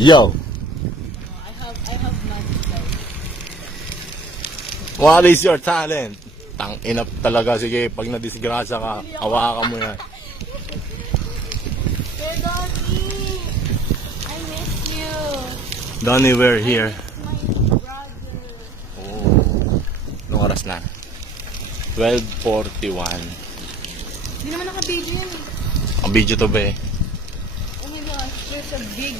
Yo, I have magic guys. what is your talent? Tang inap talaga, sige, pag nadisgrasya ka, hawakan mo yan. Hey Donnie! I miss you. Donnie, we're here. My brother. Oh, anong oras na? 12:41. Hindi naman naka-video yan eh. Ang video to be, Oh my gosh, there's a big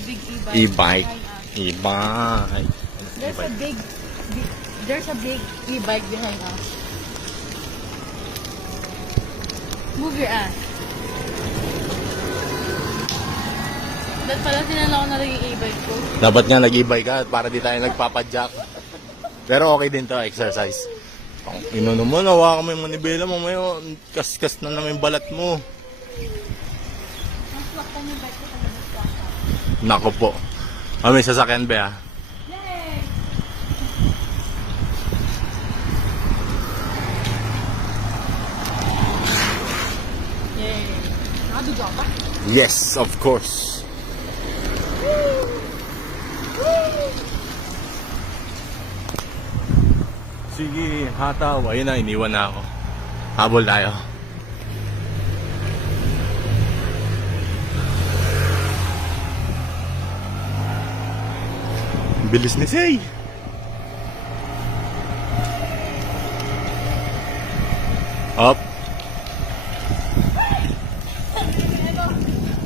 e-bike. e-bike. behind us. E-bike. There's a big e-bike behind us. Move your ass. Ba't pala tinala ko na lang yung e-bike ko? Dapat nga nag-e-bike ka para di tayo nagpapadyak. Pero okay din to, exercise. Ino naman, hawakan mo yung manibela mo, may kaskas na naman yung balat mo. Mas waktan yung bike ko sa labas ka. Nako po. May sasakyan ba ah? Yay! Yay! Nakadugwa pa? Yes, of course. Sige, hataw. Ayun na, iniwan na ako. Habol tayo. Bilis ni Say. Up.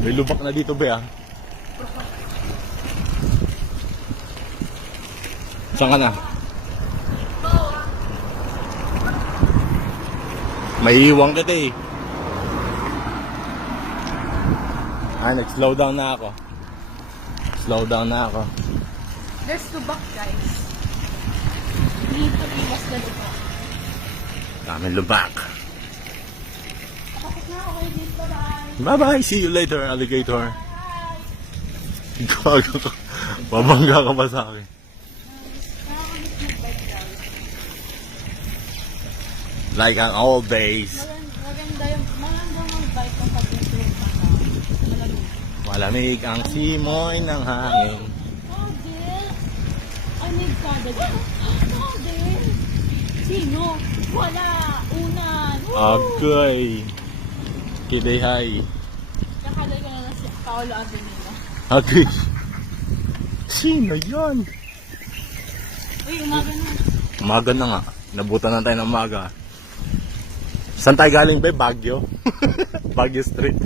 May lubak na dito ba ah? Saan ka na? May iwang kita eh. Nag-slow down na ako. Slow down na ako. There's two back, guys. We need to iwas na dito. Daming lubak. Tapos na, okay, please, bye-bye. Bye-bye. See you later, alligator. Gago ka. Babangga ka pa sa akin. Nakakamiss mag-bike, guys. Like an old days. Maganda mag-bike kapag nag-slow pa ka. Malamig. Malamig ang simoy ng hangin. Model! Ay, may kada. Model! Sino? Wala! Unan! Woo! Agoy. Kiday hi. Nakalay ko na lang si Paolo Avenida. Agoy. Sino yan? Uy, umaga na. Umaga na nga. Nabutan na tayo ng umaga. Saan tayo galing ba? Baguio? Baguio Street.